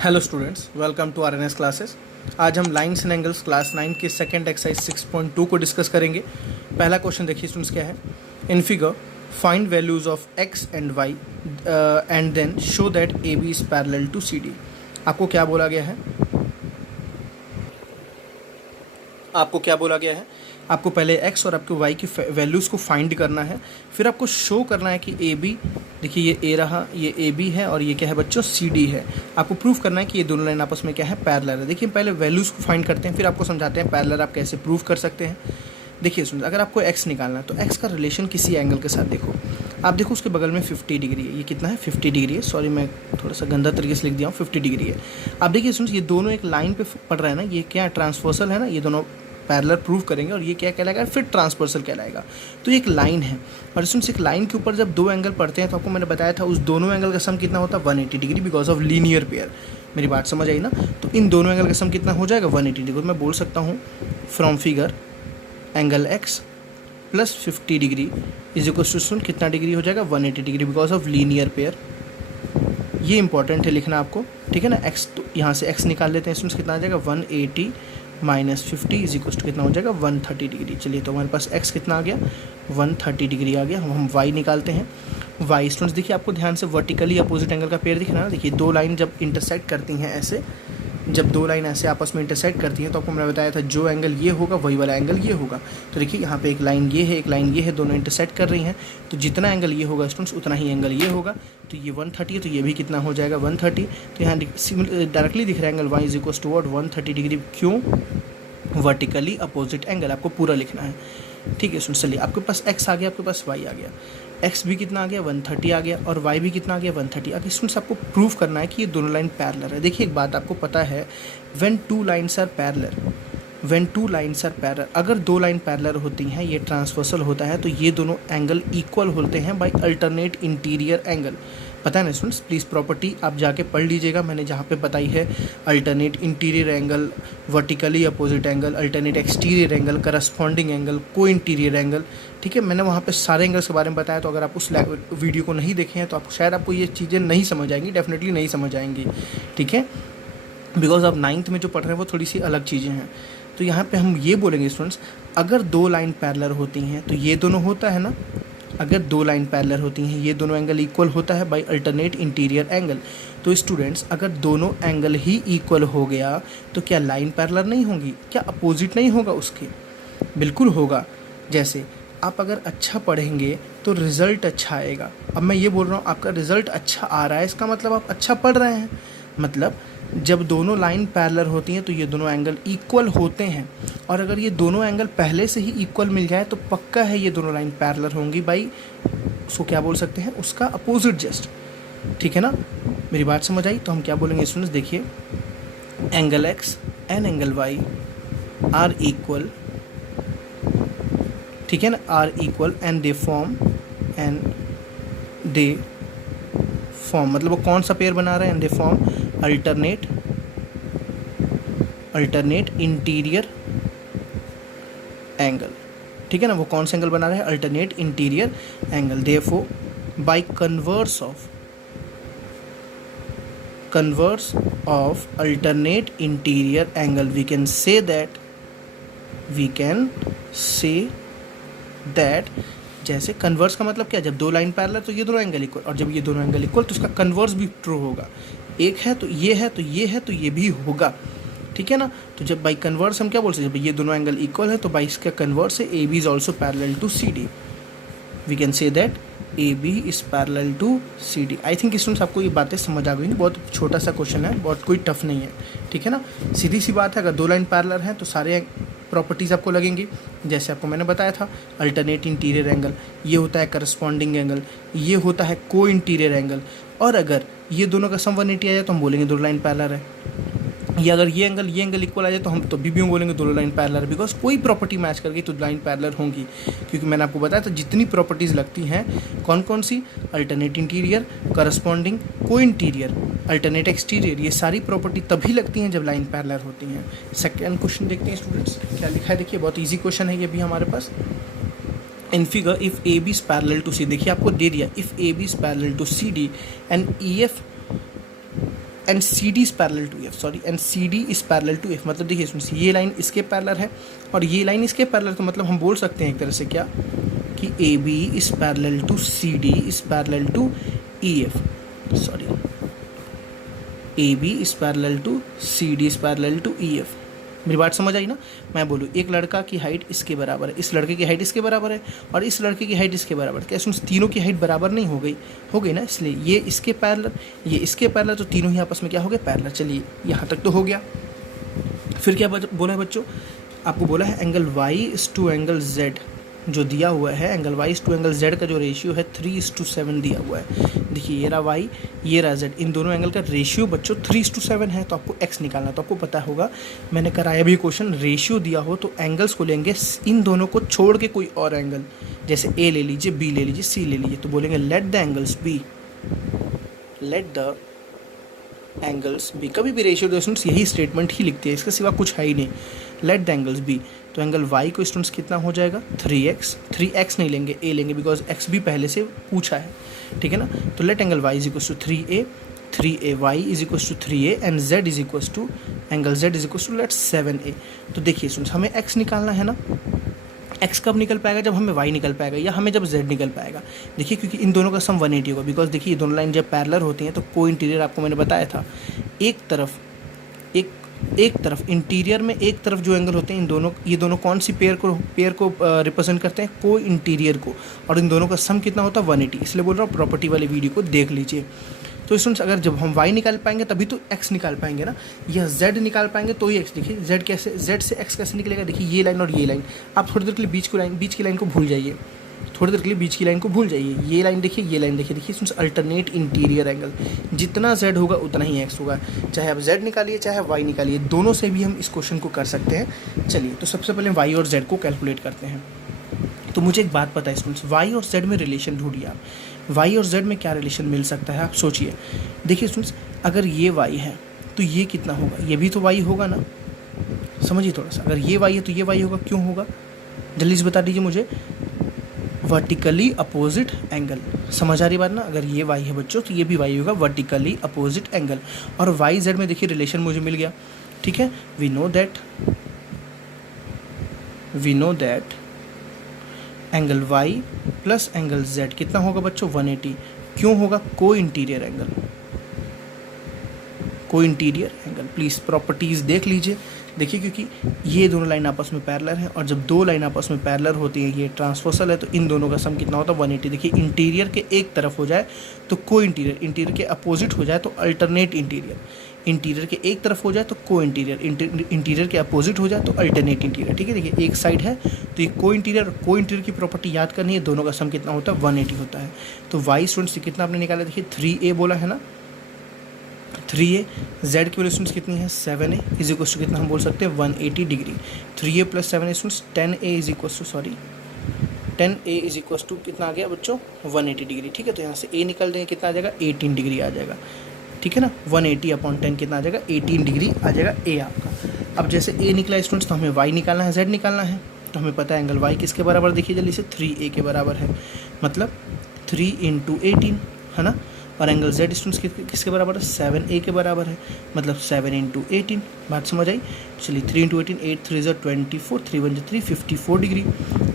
Hello students, welcome to RNS classes. आज हम lines and angles class 9 की second exercise 6.2 को डिस्कस करेंगे। पहला क्वेश्चन देखिए स्टूडेंट्स क्या है। In figure find values of x and y and then show that A B is parallel to C D. आपको क्या बोला गया है? आपको पहले x और आपके y की वैल्यूज़ को फाइंड करना है, फिर आपको शो करना है कि ए बी, देखिए ये a रहा, ये ए बी है और ये क्या है बच्चों सी डी है। आपको प्रूफ करना है कि ये दोनों लाइन आपस में क्या है, पैरेलल है। देखिए पहले वैल्यूज़ को फाइंड करते हैं, फिर आपको समझाते हैं पैरेलल आप कैसे प्रूफ कर सकते हैं। देखिए सुन, अगर आपको x निकालना है तो x का रिलेशन किसी एंगल के साथ देखो। आप देखो उसके बगल में 50 डिग्री है, ये कितना है 50 डिग्री है। सॉरी मैं थोड़ा सा गंदा तरीके से लिख दिया हूँ, 50 डिग्री है। आप देखिए सुन, ये दोनों एक लाइन पे पड़ रहा है ना, ये क्या ट्रांसवर्सल है ना, ये दोनों पैरेलल प्रूव करेंगे और ये क्या कहलाएगा, फिर ट्रांसवर्सल कहलाएगा। तो ये एक लाइन है और इसमें से एक लाइन के ऊपर जब दो एंगल पड़ते हैं तो आपको मैंने बताया था उस दोनों एंगल का सम कितना होता है 180 degree because of linear pair. मेरी बात समझ आई ना? तो इन दोनों एंगल का सम कितना हो जाएगा 180 डिग्री। मैं बोल सकता हूँ from figure angle x plus 50 degree is equal to सुन कितना डिग्री हो जाएगा 180 degree because of linear pair. ये इंपॉर्टेंट है लिखना आपको, ठीक है ना। एक्स तो यहाँ से एक्स निकाल लेते हैं, इसमें कितना आ जाएगा 180 माइनस 50 इज इक्वल टू कितना हो जाएगा 130 डिग्री। चलिए तो हमारे पास x कितना आ गया 130 डिग्री आ गया। हम y निकालते हैं। y स्टूडेंट्स देखिए आपको ध्यान से वर्टिकली अपोजिट एंगल का पेयर दिख रहा है ना। देखिए दो लाइन जब इंटरसेक्ट करती हैं ऐसे, जब दो लाइन ऐसे आपस में इंटरसेक्ट करती हैं तो आपको मैंने बताया था जो एंगल ये होगा वही वाला एंगल ये होगा। तो देखिए यहाँ पे एक लाइन ये है, एक लाइन ये है, दोनों इंटरसेक्ट कर रही हैं तो जितना एंगल ये होगा स्टूडेंट्स उतना ही एंगल ये होगा। तो ये 130 है तो ये भी कितना हो जाएगा 130। तो यहाँ डायरेक्टली दिख रहा है angle y is equal to 130 degree. क्यों? वर्टिकली अपोजिट एंगल आपको पूरा लिखना है, ठीक है। सुन चलिए आपके पास x आ गया, आपके पास y आ गया। x भी कितना आ गया 130 आ गया और y भी कितना आ गया 130 आ गया। स्टूडेंट्स आपको प्रूफ करना है कि ये दोनों लाइन पैरेलल है। देखिए एक बात आपको पता है, when two lines are parallel, अगर दो लाइन पैरेलल होती हैं ये ट्रांसवर्सल होता है तो ये दोनों एंगल इक्वल होते हैं बाय अल्टरनेट इंटीरियर एंगल। पता है ना स्टूडेंट्स? प्लीज़ प्रॉपर्टी आप जाके पढ़ लीजिएगा, मैंने जहाँ पे बताई है alternate interior angle, vertically opposite angle, alternate exterior angle, corresponding angle, को इंटीरियर एंगल, ठीक है। मैंने वहाँ पे सारे एंगल्स के बारे में बताया। तो अगर आप उस वीडियो को नहीं देखे हैं तो आप शायद आपको ये चीज़ें नहीं समझ आएंगी, डेफिनेटली नहीं समझ आएंगी, ठीक है। बिकॉज आप 9th में जो पढ़ रहे हैं वो थोड़ी सी अलग चीज़ें हैं। तो यहाँ पे हम ये बोलेंगे स्टूडेंट्स, अगर दो लाइन पैरेलल होती हैं तो ये दोनों होता है ना, अगर दो लाइन पैरेलल होती हैं ये दोनों एंगल इक्वल होता है बाय अल्टरनेट इंटीरियर एंगल। तो स्टूडेंट्स अगर दोनों एंगल ही इक्वल हो गया तो क्या लाइन पैरेलल नहीं होंगी? क्या अपोजिट नहीं होगा उसके? बिल्कुल होगा। जैसे आप अगर अच्छा पढ़ेंगे तो रिज़ल्ट अच्छा आएगा। अब मैं ये बोल रहा हूँ आपका रिज़ल्ट अच्छा आ रहा है, इसका मतलब आप अच्छा पढ़ रहे हैं। मतलब जब दोनों लाइन पैरेलल होती हैं तो ये दोनों एंगल इक्वल होते हैं और अगर ये दोनों एंगल पहले से ही इक्वल मिल जाए तो पक्का है ये दोनों लाइन पैरेलल होंगी बाई, उसको क्या बोल सकते हैं, उसका अपोजिट जस्ट, ठीक है ना। मेरी बात समझ आई? तो हम क्या बोलेंगे स्टूडेंट्स, देखिए angle x and angle y are equal, ठीक है ना, are equal and they form मतलब वो कौन सा पेयर बना रहे हैं, and they form alternate interior angle, ठीक है ना। वो कौन सा एंगल बना रहे हैं, alternate interior angle. Therefore by converse of alternate interior angle we can say that जैसे कन्वर्स का मतलब क्या, जब दो लाइन पैरेलल तो ये दोनों एंगल इक्वल, और जब ये दोनों एंगल इक्वल तो उसका कन्वर्स भी ट्रू होगा। एक है तो ये है, तो ये है तो ये भी होगा, ठीक है ना। तो जब बाई कन्वर्स हम क्या बोल सकते हैं, जब ये दोनों एंगल इक्वल है तो बाई इसका कन्वर्स है A B is also parallel to C D. We can say that A B is parallel to C D. I think students आपको ये बातें समझ आ गई। बहुत छोटा सा क्वेश्चन है, बहुत कोई टफ नहीं है, ठीक है ना। सीधी सी बात है, अगर दो लाइन पैरेलल हैं तो सारे प्रॉपर्टीज़ आपको लगेंगी। जैसे आपको मैंने बताया था अल्टरनेट इंटीरियर एंगल, ये होता है करस्पॉन्डिंग एंगल, ये होता है को इंटीरियर एंगल। और अगर ये दोनों का सम 180 आ जाए तो हम बोलेंगे दो लाइन पैरेलल है। या अगर ये एंगल इक्वल आ जाए तो हम तो भी बोलेंगे दोनों लाइन पैरेलल है, बिकॉज कोई प्रॉपर्टी मैच कर गई तो लाइन पैरेलल होंगी। क्योंकि मैंने आपको बताया था जितनी प्रॉपर्टीज़ लगती हैं, कौन कौन सी, अल्टरनेट इंटीरियर, करस्पॉन्डिंग, को इंटीरियर, अल्टरनेट एक्सटीरियर, ये सारी प्रॉपर्टी तभी लगती हैं जब लाइन पैरेलल होती हैं। सेकेंड क्वेश्चन देखते हैं स्टूडेंट्स क्या लिखा है। देखिए बहुत ईजी क्वेश्चन है ये भी हमारे पास। In figure if A B is parallel to C, देखिए आपको दे दिया if A B is parallel to C D and E F and C D is parallel to F, sorry, and C D is parallel to F, मतलब देखिए students ये line इसके parallel है और ये लाइन इसके पैरेलल, तो मतलब हम बोल सकते हैं एक तरह से क्या कि A B is parallel to C D is parallel to E F, sorry, A B is parallel to C D is parallel to E F. मेरी बात समझ आई ना? मैं बोलूँ एक लड़का की हाइट इसके बराबर है, इस लड़के की हाइट इसके बराबर है और इस लड़के की हाइट इसके बराबर है, क्या सुन तीनों की हाइट बराबर नहीं हो गई ना, इसलिए ये इसके पैरेलल ये इसके पैरेलल, तो तीनों ही आपस में क्या हो गए पैरेलल। चलिए यहाँ तक तो हो गया। फिर क्या बोला है बच्चों, आपको बोला है angle y is to angle z, जो दिया हुआ है angle y is to angle z का जो रेशियो है 3:7 दिया हुआ है। देखिए ये रहा वाई, ये रहा जेड, इन दोनों एंगल का रेशियो बच्चों 3:7 है, तो आपको एक्स निकालना, तो आपको पता होगा मैंने कराया भी क्वेश्चन, रेशियो दिया हो तो एंगल्स को लेंगे इन दोनों को छोड़ के कोई और एंगल, जैसे ए ले लीजिए, बी ले लीजिए, सी ले लीजिए, तो बोलेंगे let the angles be, let the angles be. कभी भी रेशियो दो स्टूडेंट्स यही स्टेटमेंट ही लिखते हैं, इसके सिवा कुछ है ही नहीं, लेट द एंगल्स बी। तो एंगल वाई को स्टूडेंट्स कितना हो जाएगा 3x नहीं लेंगे, a लेंगे, बिकॉज x भी पहले से पूछा है, ठीक है ना। तो let angle y is equal to 3a y is equal to 3a and z is equal to angle z is equal to let 7a। तो देखिए स्टूडेंट्स हमें x निकालना है ना, x कब निकल पाएगा, जब हमें y निकल पाएगा या हमें जब z निकल पाएगा। देखिए क्योंकि इन दोनों का सम 180 होगा, बिकॉज देखिए ये दोनों लाइन जब पैरेलल होती हैं तो को इंटीरियर आपको मैंने बताया था, एक तरफ इंटीरियर में एक तरफ जो एंगल होते हैं ये दोनों कौन सी पेयर को रिप्रेजेंट करते हैं, को इंटीरियर को, और इन दोनों का सम कितना होता है 180। इसलिए बोल रहा हूँ प्रॉपर्टी वाले वीडियो को देख लीजिए। तो स्टूडेंट्स अगर जब हम y निकाल पाएंगे तभी तो x निकाल पाएंगे ना, या z निकाल पाएंगे तो ही x। देखिए z से x कैसे निकलेगा, देखिए ये लाइन और ये लाइन, आप थोड़ी देर के लिए बीच की लाइन को भूल जाइए, थोड़ी देर के लिए बीच की लाइन को भूल जाइए, ये लाइन देखिए, ये लाइन देखिए, देखिए स्टूडेंट्स अल्टरनेट इंटीरियर एंगल, जितना z होगा उतना ही x होगा, चाहे आप z निकालिए चाहे y निकालिए, दोनों से भी हम इस क्वेश्चन को कर सकते हैं। चलिए तो सबसे पहले y और z को कैलकुलेट करते हैं। तो मुझे एक बात पता है स्टूडेंट्स, y और z में रिलेशन ढूंढिए आप, y और z में क्या रिलेशन मिल सकता है आप सोचिए। देखिए स्टूडेंट्स अगर ये y है तो ये कितना होगा, ये भी तो y होगा ना, समझिए थोड़ा सा, अगर ये y है तो ये y होगा, क्यों होगा जल्दी से बता दीजिए मुझे। वर्टिकली अपोजिट एंगल, समझ आ रही बात ना, अगर ये y है बच्चों तो ये भी y होगा, वर्टिकली अपोजिट एंगल। और y z में देखिए रिलेशन मुझे मिल गया, ठीक है। We know that angle y plus angle z कितना होगा बच्चों 180, क्यों होगा, को इंटीरियर एंगल। प्लीज़ प्रॉपर्टीज़ देख लीजिए, देखिए क्योंकि ये दोनों लाइन आपस में पैरेलल हैं और जब दो लाइन आपस में पैरेलल होती है, ये ट्रांसवर्सल है, तो इन दोनों का सम कितना होता है 180। देखिए इंटीरियर के एक तरफ हो जाए तो को इंटीरियर के अपोजिट हो जाए तो अल्टरनेट इंटीरियर के एक तरफ हो जाए तो को इंटीरियर के अपोजिट हो जाए तो अल्टरनेट इंटीरियर, ठीक है। देखिए एक साइड है तो ये को इंटीरियर की प्रॉपर्टी याद करनी है, दोनों का सम कितना होता है 180 होता है। तो वाई स्टूडेंट्स कितना आपने निकाला, देखिए 3a बोला है ना, 3a, z की वैल्यू स्टूडेंट्स कितनी है 7a इज इक्वल टू कितना हम बोल सकते हैं 180 degree. 3a plus 7a students 10a is equal to कितना आ गया बच्चों 180 डिग्री, ठीक है। तो यहाँ से a निकल देंगे कितना आ जाएगा 18 डिग्री आ जाएगा, ठीक है ना। 180/10 कितना आ जाएगा 18 डिग्री आ जाएगा a आपका। अब जैसे a निकला है स्टूडेंट्स तो हमें y निकालना है, z निकालना है, तो हमें पता है एंगल y किसके बराबर, देखिए जल्दी से 3a के बराबर है, मतलब 3 × 18 है ना। और एंगल z स्टूडेंट्स किसके बराबर है 7a के बराबर है, मतलब 7 × 18। बात समझ आई। चलिए 3 × 18, 8 3 ज़ा 24, 3 1 3 54 डिग्री।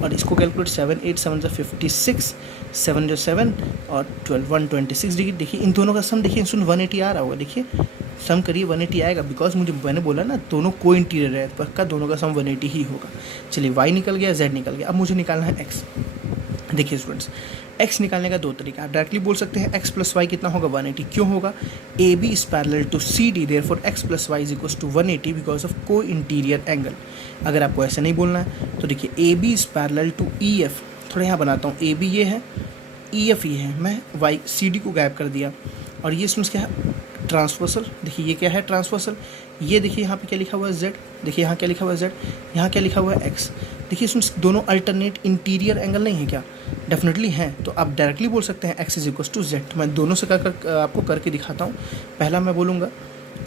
और इसको कैलकुलेट 7 8 7 ज़ा 56, 7 जो 7 और 12 126 डिग्री। देखिए इन दोनों का सम देखिए सुन 180 आ रहा होगा, देखिए सम करिए 180 आएगा, बिकॉज मैंने बोला ना दोनों को इंटीरियर है, पक्का दोनों का सम 180 ही होगा। चलिए y निकल गया, z निकल गया, अब मुझे निकालना है x। देखिए स्टूडेंट्स x निकालने का दो तरीका, आप डायरेक्टली बोल सकते हैं x प्लस वाई कितना होगा 180, क्यों होगा A B is parallel to C D, therefore x plus y is equal to 180 because of co interior angle. अगर आपको ऐसा नहीं बोलना है तो देखिए A B is parallel to E F, थोड़ा यहाँ बनाता हूँ, ए बी ये है, ई एफ ये है, मैं वाई सी डी को गायब कर दिया। और ये स्टूडेंट्स क्या है ट्रांसवर्सल, देखिए ये क्या है ट्रांसवर्सल, ये देखिए यहाँ पे क्या लिखा हुआ है z, देखिए यहाँ क्या लिखा हुआ है z, यहाँ क्या लिखा हुआ है x। देखिए स्टूडेंट्स दोनों अल्टरनेट इंटीरियर एंगल नहीं है क्या, डेफिनेटली हैं, तो आप डायरेक्टली बोल सकते हैं x is equal to z। मैं दोनों से आपको करके दिखाता हूँ। पहला मैं बोलूँगा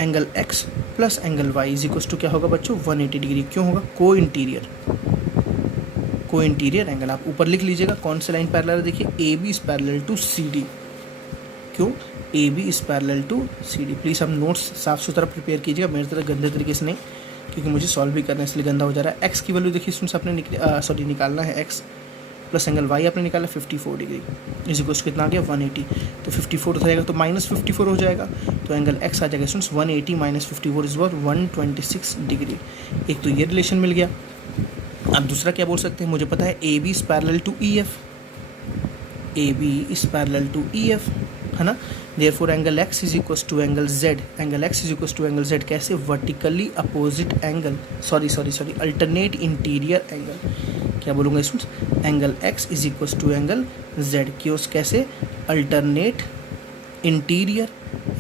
angle x plus angle y is equal to क्या होगा बच्चों 180 डिग्री, क्यों होगा को इंटीरियर एंगल। आप ऊपर लिख लीजिएगा कौन सी लाइन पैरेलल है, देखिए A B is parallel to C D, क्यों A B is parallel to C D. Please आप नोट्स साफ सुथरा प्रिपेयर कीजिएगा, मेरी तरह गंदे तरीके से नहीं, क्योंकि मुझे सॉल्व भी करना है इसलिए गंदा हो जा रहा है। एक्स की वैल्यू देखिए स्टूडेंट्स आपने निकालना है एक्स प्लस एंगल वाई आपने निकाला 54 डिग्री इज इक्वल्स कितना आ गया 180। तो 54 हो जाएगा तो -54 हो जाएगा, तो एंगल एक्स आ जाएगा students 180 minus 54 is worth 126 degree. एक तो ये रिलेशन मिल गया। अब दूसरा क्या बोल सकते हैं, मुझे पता है A B is parallel to E F, A B is parallel to E F, है ना। Therefore angle x is equals to angle z, angle x is equals to angle z कैसे, vertically opposite angle, sorry alternate interior angle. क्या बोलूँगा students, angle x is equals to angle z, क्यों कैसे, alternate interior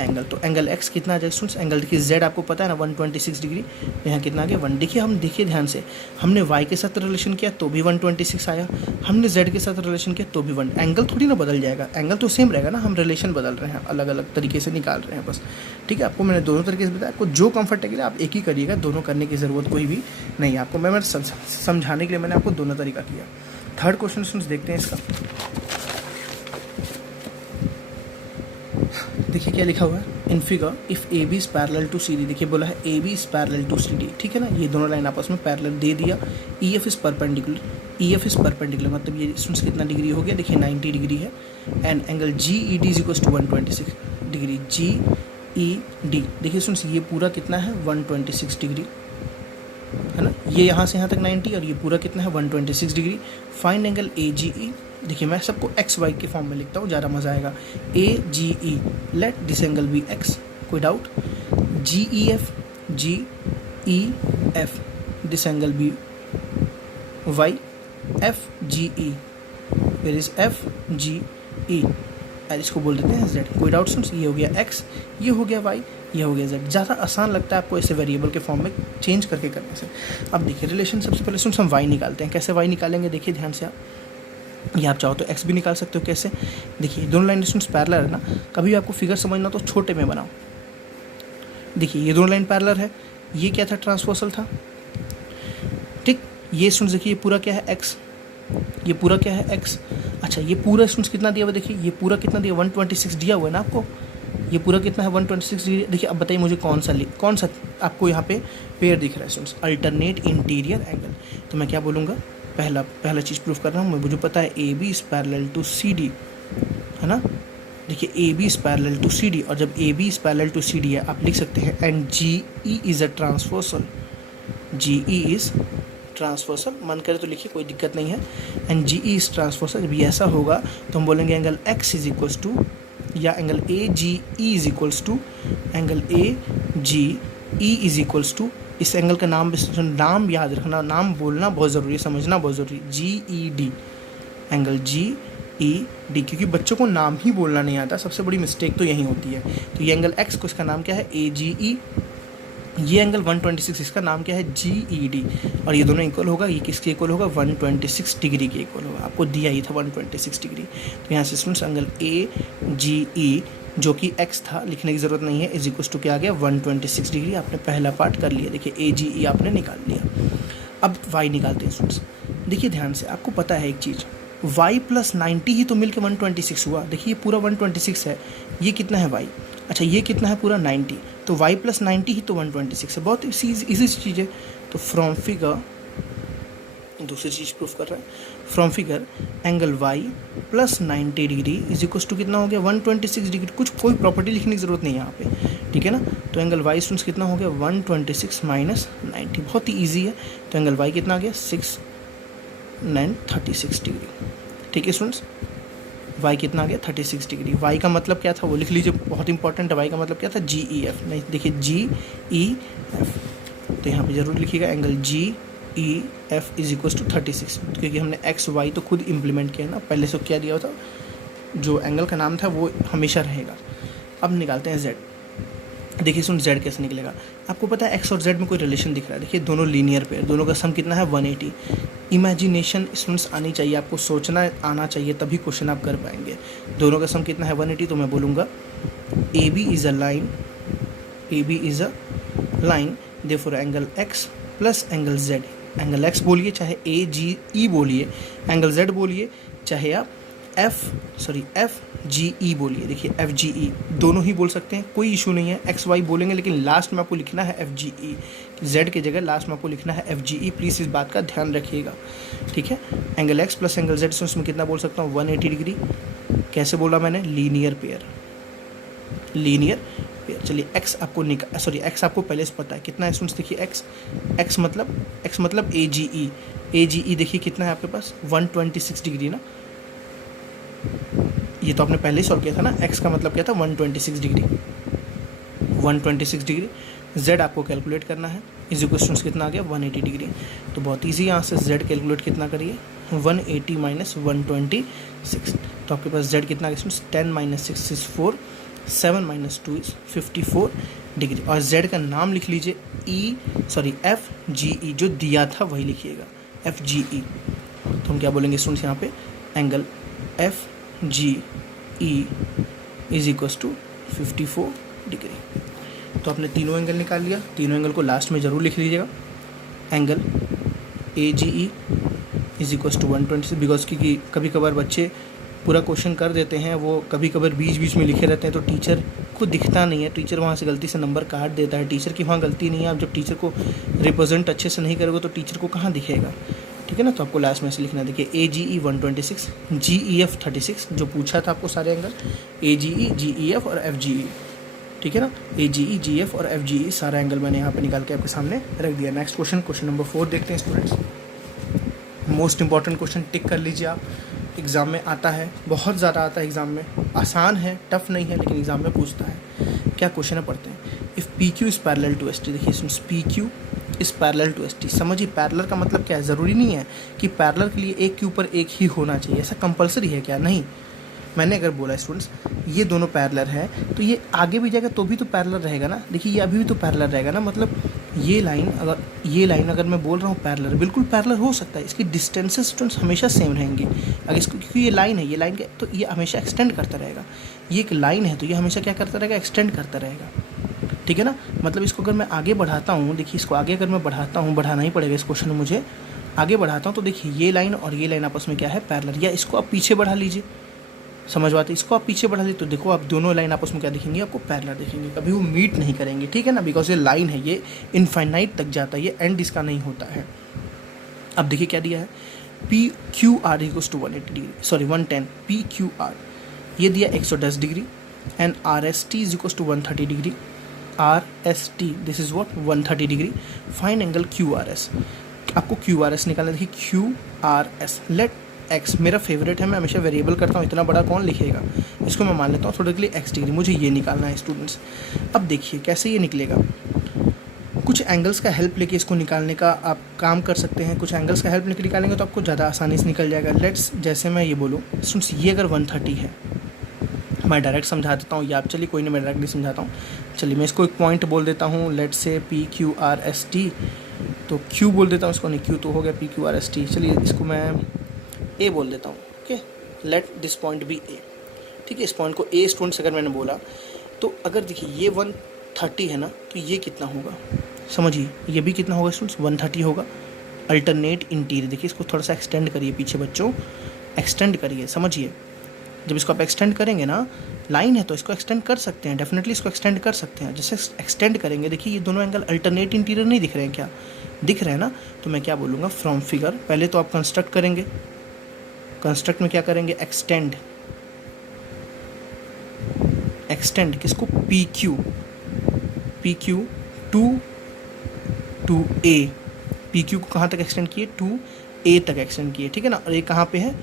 angle. तो angle x कितना आ जाएगा students, angle देखिए जेड आपको पता है ना 126 डिग्री, यहाँ कितना आ गया 1। देखिए हम देखिए ध्यान से, हमने वाई के साथ रिलेशन किया तो भी 126 आया, हमने जेड के साथ रिलेशन किया तो भी 1। एंगल थोड़ी ना बदल जाएगा, एंगल तो सेम रहेगा ना, हम रिलेशन बदल रहे हैं, अलग अलग तरीके से निकाल रहे हैं बस। ठीक है, आपको मैंने दोनों तरीके से बताया, आपको जो कंफर्टेबल है आप एक ही करिएगा, दोनों करने की ज़रूरत कोई भी नहीं है आपको। मैं समझाने के लिए मैंने आपको दोनों तरीका किया। थर्ड क्वेश्चन देखते हैं इसका। देखिए क्या लिखा हुआ है, in figure if A B is parallel to C D. देखिए बोला है A B is parallel to C D, ठीक है ना, ये दोनों लाइन आपस में पैरेलल दे दिया। E F is perpendicular, E F is perpendicular मतलब ये स्टूडेंट्स कितना डिग्री हो गया, देखिए 90 डिग्री है। And angle G E D is equals to 126 degree, G E D देखिए स्टूडेंट्स ये पूरा कितना है 126 डिग्री, है ना। ये यहाँ से यहाँ तक 90 और ये पूरा कितना है 126 degree. Find angle A G ई, देखिए मैं सबको एक्स वाई के फॉर्म में लिखता हूँ, ज़्यादा मज़ा आएगा। A G E, let this angle be x, कोई डाउट। G E F, this angle be y, F G E, where is F G E, इसको बोल देते हैं जेड, कोई डाउट सुन। ये हो गया एक्स, ये हो गया वाई, ये हो गया जेड। ज़्यादा आसान लगता है आपको ऐसे वेरिएबल के फॉर्म में चेंज करके करने से। अब देखिए रिलेशन सबसे पहले सुन हम वाई निकालते हैं। कैसे वाई निकालेंगे, देखिए ध्यान से आप, ये आप चाहो तो एक्स भी निकाल सकते हो। कैसे, देखिए दोनों लाइन स्टूडेंट्स पैरेलल है ना, कभी आपको फिगर समझना तो छोटे में बनाओ। देखिए ये दोनों लाइन पैरेलल है, ये क्या था, ट्रांसवर्सल था, ठीक। ये स्टूडेंट्स देखिए ये पूरा क्या है एक्स, ये पूरा क्या है एक्स। अच्छा ये पूरा स्टूडेंट्स कितना दिया हुआ, देखिए ये पूरा कितना दिया 126 दिया हुआ है ना आपको, ये पूरा कितना है 126 डिग्री। देखिए अब बताइए मुझे कौन सा आपको यहाँ पे पेयर दिख रहा है स्टूडेंट्स, अल्टरनेट इंटीरियर एंगल। तो मैं क्या बोलूँगा, पहला चीज़ प्रूफ कर रहा हूँ मैं, मुझे पता है A B is parallel to C D, है ना। देखिए A B is parallel to C D, और जब A B is parallel to C D है आप लिख सकते हैं and G E is a transversal, G E is transversal, मन करे तो लिखिए कोई दिक्कत नहीं है। And G E is transversal, जब ये ऐसा होगा तो हम बोलेंगे angle x is equals to, या angle A G E is equals to, angle A G E is equals to, इस एंगल का नाम याद रखना, नाम बोलना बहुत ज़रूरी है, समझना बहुत ज़रूरी है, G E D, angle G E D, क्योंकि बच्चों को नाम ही बोलना नहीं आता, सबसे बड़ी मिस्टेक तो यही होती है। तो ये एंगल एक्स को इसका नाम क्या है ए जी ई, ये एंगल 126 इसका नाम क्या है जी ई डी, और ये दोनों इक्वल होगा, ये किसके इक्वल होगा 126 डिग्री के इक्वल होगा, आपको दिया ही था 126 डिग्री। तो यहाँ से स्टूडेंट्स एंगल ए जी ई जो कि x था, लिखने की ज़रूरत नहीं है, इज इक्वल्स टू क्या आ गया 126 डिग्री। आपने पहला पार्ट कर लिया, देखिए ए जी ई आपने निकाल लिया। अब y निकालते हैं स्टूडेंट्स, देखिए ध्यान से, आपको पता है एक चीज़, y प्लस 90 ही तो मिलकर 126 हुआ। देखिए ये पूरा 126 है, ये कितना है y, अच्छा ये कितना है पूरा 90, तो y प्लस 90 ही तो 126 है, बहुत ईजी चीज़ है। तो फ्रॉम फिगर, दूसरी चीज़ प्रूफ कर रहा है, from figure angle y plus 90 degree is equals to कितना हो गया 126 डिग्री। कुछ कोई प्रॉपर्टी लिखने की ज़रूरत नहीं है यहाँ पे, ठीक है ना। तो एंगल y स्टूडेंट्स कितना हो गया 126 माइनस 90, बहुत ही ईजी है। तो एंगल y कितना आ गया 36 डिग्री, ठीक है स्टूडेंट्स। y कितना आ गया 36 डिग्री। y का मतलब क्या था वो लिख लीजिए, बहुत इंपॉर्टेंट है। y का मतलब क्या था जी ई एफ, नहीं देखिए जी ई एफ, तो यहाँ पे जरूर लिखिएगा angle G E F is equals to 36, क्योंकि हमने एक्स वाई तो खुद इम्प्लीमेंट किया ना, पहले से क्या दिया था, जो एंगल का नाम था वो हमेशा रहेगा। अब निकालते हैं जेड। देखिए सुन जेड कैसे निकलेगा, आपको पता है एक्स और जेड में कोई रिलेशन दिख रहा है, देखिए दोनों लीनियर पेयर, दोनों का सम कितना है 180। इमेजिनेशन स्टूडेंट्स आनी चाहिए, आपको सोचना आना चाहिए, तभी क्वेश्चन आप कर पाएंगे। दोनों का सम कितना है 180, तो मैं बोलूँगा A B is a line, A B is a line, therefore angle x plus angle z, angle x बोलिए चाहे ए जी ई बोलिए, एंगल जेड बोलिए चाहे आप एफ FGE बोलिए। देखिए FGE दोनों ही बोल सकते हैं, कोई इशू नहीं है। XY बोलेंगे लेकिन लास्ट में आपको लिखना है FGE, Z की जगह लास्ट में आपको लिखना है FGE। प्लीज़ इस बात का ध्यान रखिएगा, ठीक है। Angle X plus angle Z से उसमें कितना बोल सकता हूँ, 180 डिग्री। कैसे बोला मैंने, लीनियर पेयर, लीनियर पेयर। चलिए x आपको पहले से पता है कितना है स्टूडेंट्स। देखिए x मतलब AGE देखिए कितना है आपके पास, 126 डिग्री ना। ये तो आपने पहले ही सॉल्व किया था ना। x का मतलब क्या था, 126 डिग्री, 126 डिग्री। z आपको कैलकुलेट करना है, इज इक्वल कितना आ गया, 180 डिग्री। तो बहुत ईजी, यहाँ से z कैलकुलेट कितना करिए, 180 माइनस 126। तो आपके पास z कितना आ गया students, 10 minus 6 is 4, 7 minus 2 is 54 degree. और z का नाम लिख लीजिए FGE, जो दिया था वही लिखिएगा, FGE। तो हम क्या बोलेंगे स्टूडेंट्स यहाँ पे, angle FGE is equal to 54 degree. तो आपने तीनों एंगल निकाल लिया, तीनों एंगल को लास्ट में ज़रूर लिख लीजिएगा। Angle AGE is equal to 126, because क्योंकि कभी कभार बच्चे पूरा क्वेश्चन कर देते हैं, वो कभी कभार बीच में लिखे रहते हैं, तो टीचर को दिखता नहीं है, टीचर वहाँ से गलती से नंबर काट देता है। टीचर की वहाँ गलती नहीं है, आप जब टीचर को रिप्रेजेंट अच्छे से नहीं करोगे तो टीचर को कहाँ दिखेगा, ठीक है ना। तो आपको लास्ट में से लिखना, देखिए AGE 126, GEF 36, जो पूछा था आपको सारे एंगल, AGE, GEF और FGE, ठीक है ना। AGE, GF और FGE सारा एंगल मैंने यहाँ पे निकाल के आपके सामने रख दिया। नेक्स्ट क्वेश्चन नंबर 4 देखते हैं स्टूडेंट्स। मोस्ट इंपॉर्टेंट क्वेश्चन टिक कर लीजिए आप, एग्ज़ाम में आता है, बहुत ज़्यादा आता है एग्ज़ाम में, आसान है, टफ नहीं है, लेकिन एग्ज़ाम में पूछता है। क्या क्वेश्चन है, पढ़ते हैं। If PQ is parallel to ST, देखिए इसमें PQ is parallel to ST। समझिए पैरेलल का मतलब क्या है, ज़रूरी नहीं है कि पैरेलल के लिए एक के ऊपर एक ही होना चाहिए, ऐसा कंपलसरी है क्या, नहीं। मैंने अगर बोला स्टूडेंट्स ये दोनों पैरेलल है तो ये आगे भी जाएगा तो भी तो पैरेलल रहेगा ना। देखिए ये अभी भी तो पैरेलल रहेगा ना, मतलब ये लाइन अगर मैं बोल रहा हूँ पैरेलल, बिल्कुल पैरेलल हो सकता है, इसकी डिस्टेंसेस स्टूडेंट्स हमेशा सेम रहेंगे। अगर इसको, क्योंकि ये लाइन है, ये लाइन तो ये हमेशा एक्सटेंड करता रहेगा। ये एक लाइन है तो ये हमेशा क्या करता रहेगा, एक्सटेंड करता रहेगा, ठीक है ना। मतलब इसको अगर मैं आगे बढ़ाता हूँ, देखिए इसको आगे अगर मैं बढ़ाता हूँ, बढ़ाना ही पड़ेगा इस क्वेश्चन में मुझे, आगे बढ़ाता हूँ तो देखिए ये लाइन और ये लाइन आपस में क्या है, पैरेलल। या इसको आप पीछे बढ़ा लीजिए, समझ बात है, इसको आप पीछे बढ़ा लीजिए तो देखो आप दोनों लाइन आपस में क्या दिखेंगे, आपको पैरेलल दिखेंगे, कभी वो मीट नहीं करेंगे, ठीक है ना। बिकॉज ये लाइन है, ये इनफाइनाइट तक जाता है, ये एंड इसका नहीं होता है। अब देखिए क्या दिया है, PQR equals to 180 degree, sorry 110, PQR ये दिया 110 degree, and RST is equals to 130 degree, RST this is what 130 degree. Fine angle QRS, आपको QRS निकालना। देखिए QRS, लेट x मेरा फेवरेट है, मैं हमेशा वेरिएबल करता हूँ, इतना बड़ा कौन लिखेगा, इसको मैं मान लेता हूँ थोड़े के लिए x डिग्री, मुझे ये निकालना है स्टूडेंट्स। अब देखिए कैसे ये निकलेगा, कुछ एंगल्स का हेल्प लेके इसको निकालने का आप काम कर सकते हैं। कुछ एंगल्स का हेल्प लेके निकालेंगे तो आपको ज़्यादा आसानी से निकल जाएगा। लेट्स, जैसे मैं ये बोलूँ स्टूडेंट्स, ये अगर 130 है, मैं डायरेक्ट समझा देता हूँ, या आप चलिए कोई नहीं, मैं डायरेक्टली समझाता हूँ। चलिए मैं इसको एक पॉइंट बोल देता हूँ, लेट्स से PQRST, तो Q बोल देता हूँ इसको, नहीं Q तो हो गया, PQRST। चलिए इसको मैं A बोल देता हूँ, okay, let this point B A, ठीक है। इस पॉइंट को A स्टूडेंट्स अगर मैंने बोला तो अगर देखिए ये 130 है ना, तो ये कितना होगा, समझिए ये भी कितना होगा स्टूडेंट्स, 130 होगा। अल्टरनेट इंटीरियर, देखिए इसको थोड़ा सा एक्सटेंड करिए पीछे बच्चों, एक्सटेंड करिए, समझिए जब इसको आप एक्सटेंड करेंगे ना, लाइन है तो इसको एक्सटेंड कर सकते हैं, डेफिनेटली इसको एक्सटेंड कर सकते हैं। जैसे एक्सटेंड करेंगे, देखिए ये दोनों एंगल अल्टरनेट इंटीरियर नहीं दिख रहे हैं क्या, दिख रहे हैं ना। तो मैं क्या बोलूँगा, फ्रॉम फिगर, पहले तो आप कंस्ट्रक्ट करेंगे, कंस्ट्रक्ट में क्या करेंगे, एक्सटेंड, एक्सटेंड किसको, PQ टू A, PQ को कहाँ तक एक्सटेंड किए, टू A तक एक्सटेंड किए, ठीक है ना। और ये कहाँ पे है,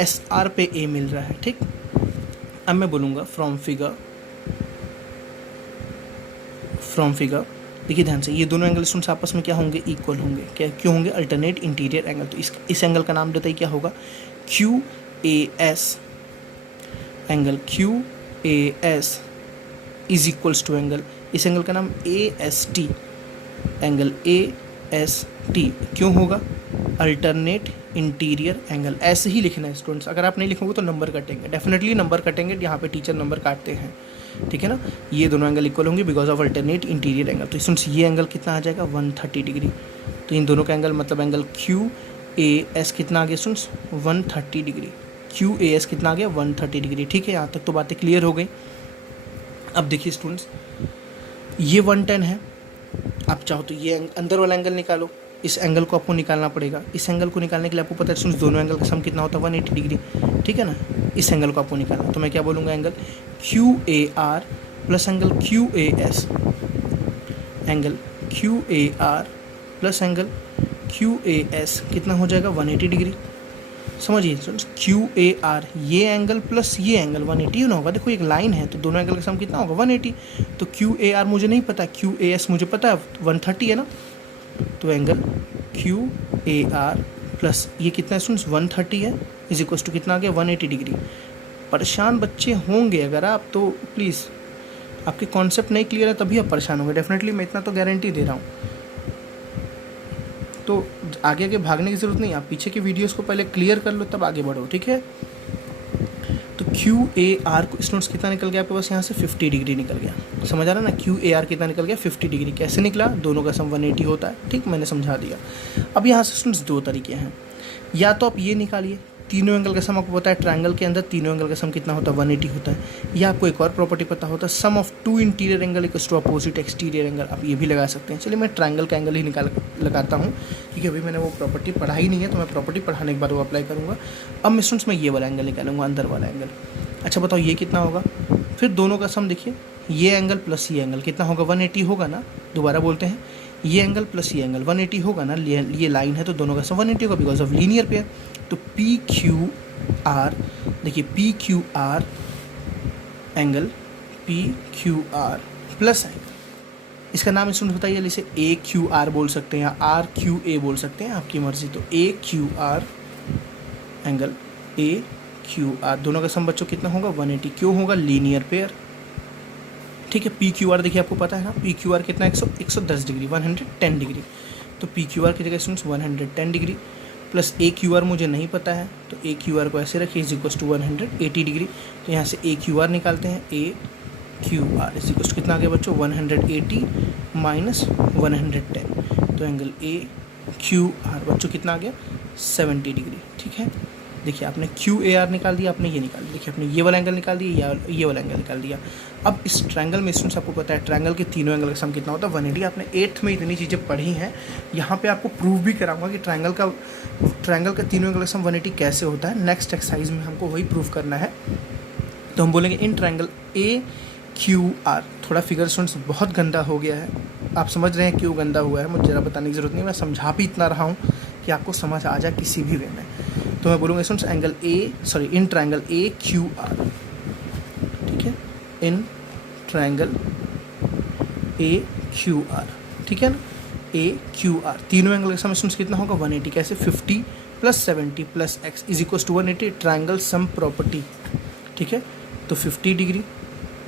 SR पे A मिल रहा है, ठीक। अब मैं बोलूँगा फ्रॉम फिगर, देखिए ध्यान से, ये दोनों एंगल स्टूडेंट्स आपस में क्या होंगे, इक्वल होंगे, क्या क्यों होंगे, अल्टरनेट इंटीरियर एंगल। तो इस एंगल का नाम देता ही क्या होगा, QAS, angle QAS is equals to angle, इस एंगल का नाम AST, एंगल AST क्यों होगा, अल्टरनेट इंटीरियर एंगल। ऐसे ही लिखना है स्टूडेंट्स, अगर आप नहीं लिखोगे तो नंबर कटेंगे, डेफिनेटली नंबर कटेंगे, यहाँ पे टीचर नंबर काटते हैं, ठीक है ना। ये दोनों एंगल इक्वल होंगे because of alternate interior angle. तो स्टूडेंट्स ये एंगल कितना आ जाएगा, 130 डिग्री। तो इन दोनों का एंगल मतलब एंगल QAS कितना आ गया स्टूडेंट्स, 130 डिग्री, QAS कितना आ गया 130 डिग्री। ठीक है, यहाँ तक तो बातें क्लियर हो गई। अब देखिए स्टूडेंट्स, ये 110 है, आप चाहो तो ये अंदर वाला एंगल निकालो, इस एंगल को आपको निकालना पड़ेगा। इस एंगल को निकालने के लिए आपको पता है स्टूडेंट्स दोनों एंगल का सम कितना होता है 180 डिग्री। ठीक है ना, इस एंगल को आपको निकालना, तो मैं क्या बोलूँगा, angle QAR plus angle QAS, angle QAR plus angle QAS कितना हो जाएगा 180 डिग्री। समझिए स्टूडेंट्स, QAR ये एंगल प्लस ये एंगल 180 ना होगा। देखो एक लाइन है तो दोनों एंगल का सम कितना होगा 180। तो QAR मुझे नहीं पता, QAS मुझे पता है 130 है ना, तो एंगल QAR प्लस ये कितना है स्टूडेंट्स 130 है, इज इक्वल टू कितना आ गया 180 डिग्री। परेशान बच्चे होंगे अगर आप, तो प्लीज़ आपके कॉन्सेप्ट नहीं क्लियर है तभी आप परेशान होंगे डेफिनेटली, मैं इतना तो गारंटी दे रहा हूँ। तो आगे आगे भागने की ज़रूरत नहीं, आप पीछे की वीडियोस को पहले क्लियर कर लो तब आगे बढ़ो। ठीक है, तो QAR को स्टूडेंट्स कितना निकल गया आपके पास, यहाँ से 50 डिग्री निकल गया। समझ आ रहा है ना, QAR कितना निकल गया 50 डिग्री। कैसे निकला, दोनों का सम 180 होता है। ठीक, मैंने समझा दिया। अब यहाँ से स्टूडेंट्स दो तरीके हैं, या तो आप ये निकालिए, तीनों एंगल का सम आपको पता है, ट्रायंगल के अंदर तीनों एंगल का सम कितना होता है 180 होता है। या आपको एक और प्रॉपर्टी पता होता है, sum of two interior angle equals to opposite exterior angle, आप ये भी लगा सकते हैं। चलिए मैं ट्रायंगल का एंगल ही लगाता हूँ, क्योंकि अभी मैंने वो प्रॉपर्टी पढ़ा ही नहीं है, तो मैं प्रॉपर्टी पढ़ाने के बाद वो अप्लाई करूँगा। अब मैं स्टूडेंट्स मैं ये वाला एंगल निकालूंगा, अंदर वाला एंगल। अच्छा बताओ ये कितना होगा, फिर दोनों का सम देखिए, ये एंगल प्लस ये एंगल कितना होगा 180 होगा ना। दोबारा बोलते हैं, ये एंगल प्लस ये एंगल 180 होगा ना, ये लाइन है तो दोनों का सम 180 होगा बिकॉज ऑफ लीनियर पेयर। तो PQR देखिए, PQR angle PQR plus angle, इसका नाम स्टूडेंट बताइए, इसे AQR बोल सकते हैं या RQA बोल सकते हैं, आपकी मर्जी। तो AQR एंगल AQR दोनों का सम बच्चों कितना होगा 180, क्यों होगा लीनियर पेयर। ठीक है, PQR देखिए आपको पता है ना, PQR कितना 110 डिग्री 110 डिग्री। तो PQR की जगह स्टूडेंट्स 110 डिग्री प्लस AQR मुझे नहीं पता है, तो AQR को ऐसे रखिए इज इक्वल टू 180 डिग्री। तो यहाँ से AQR निकालते हैं, AQR इज इक्वल टू कितना आ गया बच्चों 180 माइनस 110, तो एंगल AQR बच्चों कितना आ गया 70 डिग्री। ठीक है, देखिए आपने QAR निकाल दिया, आपने ये निकाल दिया, देखिए आपने ये वाला एंगल निकाल दिया या ये वाला एंगल निकाल दिया। अब इस ट्रायंगल में स्टूडेंट्स आपको पता है ट्रायंगल के तीनों एंगल का सम कितना होता है 180। आपने 8th में इतनी चीज़ें पढ़ी हैं, यहाँ पे आपको प्रूव भी कराऊंगा कि ट्रायंगल का तीनों एंगल का सम 180 कैसे होता है। नेक्स्ट एक्सरसाइज में हमको वही प्रूव करना है। तो हम बोलेंगे इन ट्रायंगल AQR, थोड़ा फिगर स्टूडेंट्स बहुत गंदा हो गया है, आप समझ रहे हैं क्यों गंदा हुआ है, मुझे ज़रा बताने की ज़रूरत नहीं, मैं समझा भी इतना रहा हूँ कि आपको समझ आ जाए किसी भी वे में। तो मैं बोलूँगा स्टूडेंट्स इन ट्रायंगल AQR। ठीक है, इन ट्रायंगल AQR, ठीक है ना, AQR तीनों एंगल का सम स्टूडेंट्स कितना होगा 180। कैसे, 50 plus 70 plus x is equal to 180, triangle sum property. ठीक है, तो 50 degree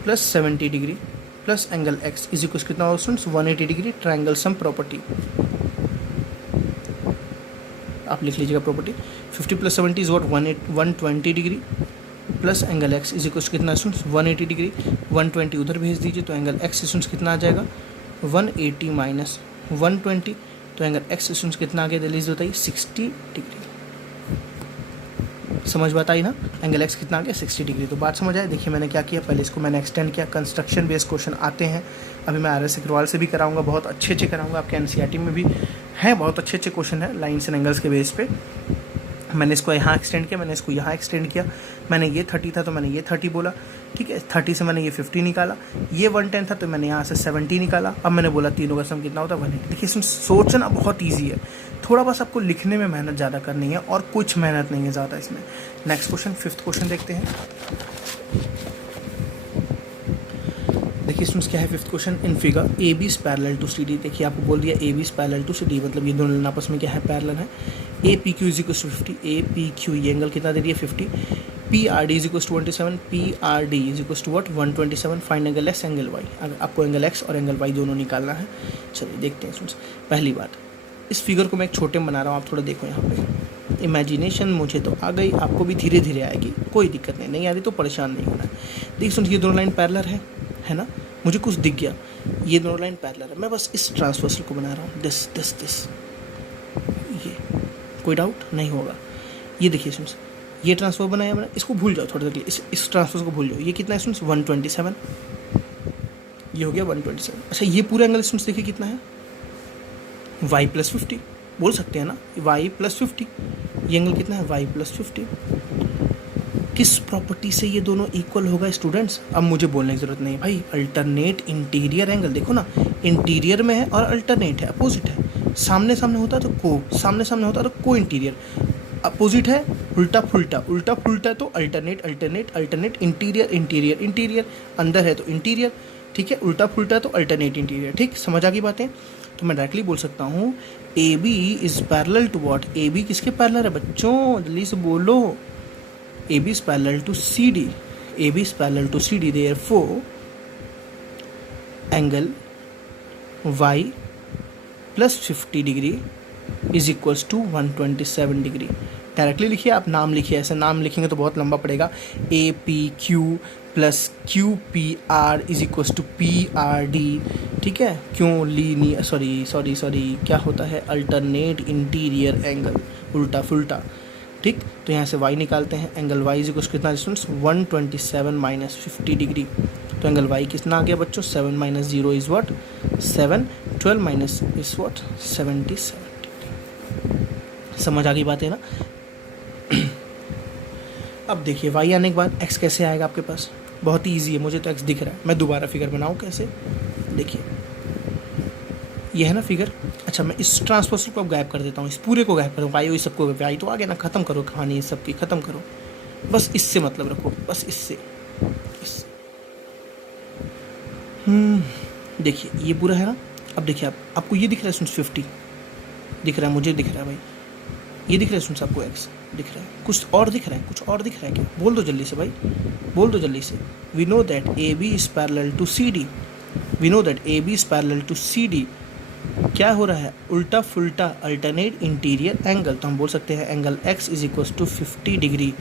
plus 70 degree plus angle x is equal कितना होगा students 180 degree, triangle sum property. आप लिख लीजिएगा property, 50 plus 70 is what 120 degree plus angle x is equal कितना students 180 degree. 120 उधर भेज दीजिए, तो एंगल x स्टूडेंट्स कितना आ जाएगा 180 माइनस 120, तो एंगल x स्टूडेंट्स कितना आ गया जल्दी बताइए 60 डिग्री। समझ बात आई ना, एंगल x कितना आ गया 60 डिग्री। तो बात समझ आए। देखिए मैंने क्या किया, पहले इसको मैंने एक्सटेंड किया, कंस्ट्रक्शन बेस्ड क्वेश्चन आते हैं, अभी मैं RS अग्रवाल से भी कराऊंगा, बहुत अच्छे कराऊंगा, आपके NCERT में भी हैं बहुत अच्छे क्वेश्चन है लाइन्स एंड एंगल्स के बेस पे। मैंने इसको यहाँ एक्सटेंड किया, मैंने इसको यहाँ एक्सटेंड किया, मैंने ये 30 था तो मैंने ये 30 बोला। ठीक है, 30 से मैंने ये 50 निकाला, ये 110 था तो मैंने यहाँ से 70 निकाला। अब मैंने बोला तीनों का सम कितना होता है 180। देखिए इसमें सोचना बहुत ईजी है, थोड़ा बस आपको लिखने में मेहनत ज़्यादा करनी है और कुछ मेहनत नहीं है ज़्यादा इसमें। नेक्स्ट क्वेश्चन, 5th क्वेश्चन देखते हैं। देखिए स्टूडेंट्स क्या है 5th question, in figure AB is parallel to CD। देखिए आपको बोल दिया AB is parallel to CD, मतलब ये दोनों आपस में क्या है पैरेलल है। APQ is equal to 50, APQ ये एंगल कितना दे दिया 50, PRD is equal to 27, PRD is equal to what 127, find angle x angle y। अगर आपको एंगल x और एंगल y दोनों निकालना है। चलिए देखते हैं स्टूडेंट्स। पहली बात, इस फिगर को मैं एक छोटे में बना रहा हूँ, आप थोड़ा देखो यहाँ पे। इमेजिनेशन मुझे तो आ गई, आपको भी धीरे धीरे आएगी, कोई दिक्कत नहीं आ रही तो परेशान नहीं होना है। देखिए स्टूडेंट्स ये दोनों लाइन पैरेलल है ना, मुझे कुछ दिख गया, ये दोनों लाइन पैरेलल है, मैं बस इस ट्रांसवर्सल को बना रहा हूँ, दिस ये, कोई डाउट नहीं होगा। ये देखिए स्टूडेंट्स ये ट्रांसफर बनाया मैंने, इसको भूल जाओ थोड़ा सा, इस ट्रांसफर को भूल जाओ। ये कितना है स्टूडेंट्स 127, ये हो गया 127। अच्छा ये पूरा एंगल स्टूडेंट्स देखिए कितना है y+50, बोल सकते हैं ना y+50, ये एंगल कितना है y+50। किस प्रॉपर्टी से ये दोनों इक्वल होगा स्टूडेंट्स? अब मुझे बोलने की जरूरत नहीं है भाई, अल्टरनेट इंटीरियर एंगल, देखो ना इंटीरियर में है और अल्टरनेट है, अपोजिट है। सामने सामने होता तो सामने सामने होता तो को इंटीरियर, अपोजिट है उल्टा फुल्टा, उल्टा फुल्टा तो alternate alternate alternate, interior interior interior, अंदर है तो इंटीरियर, ठीक है, उल्टा फुल्टा तो अल्टरनेट इंटीरियर। ठीक, समझ आ गई बातें? तो मैं डायरेक्टली बोल सकता हूँ A B is parallel to what, A B किसके पैरेलल है बच्चों, जल्दी से बोलो। A B is parallel to C D, A B is parallel to C D, therefore angle y+50 degree is equals to 127 degree. Directly लिखिए, आप नाम लिखिए, ऐसे नाम लिखेंगे तो बहुत लंबा पड़ेगा। A P Q plus Q P R is equals to P R D, ठीक है। क्यों ली सॉरी क्या होता है, अल्टरनेट इंटीरियर एंगल, उल्टा फुल्टा, ठीक। तो यहाँ से y निकालते हैं, एंगल y इज इक्वल्स कितना डिस्टेंस 127 - 50 डिग्री। तो एंगल y कितना आ गया बच्चों 7 - 0 is what 7, 12 - is what 77 degree. समझ आ गई बात है ना? अब देखिए y आने के बाद x कैसे आएगा आपके पास, बहुत ही ईजी है, मुझे तो x दिख रहा है। मैं दोबारा फिगर बनाऊँ कैसे, देखिए ये है ना फिगर। अच्छा मैं इस ट्रांसपोजर को अब गायब कर देता हूँ, इस पूरे को गायब कर दूँ, वाई सबको, वाई तो आ गया ना, ख़त्म करो कहानी इस सब की, ख़त्म करो, बस इससे मतलब रखो, बस इससे। देखिए ये पूरा है ना। अब देखिए आपको ये दिख रहा है सुन 50 दिख रहा है, मुझे दिख रहा है भाई, ये दिख रहा है सुन आपको x दिख रहा है, कुछ और दिख रहा है, कुछ और दिख रहा है क्या? बोल दो जल्दी से भाई, बोल दो जल्दी से। We know that A B is parallel to C D, we know that A B is parallel to C D. क्या हो रहा है, उल्टा फुल्टा अल्टरनेट इंटीरियर एंगल, तो हम बोल सकते हैं angle x is equals to 50 degree.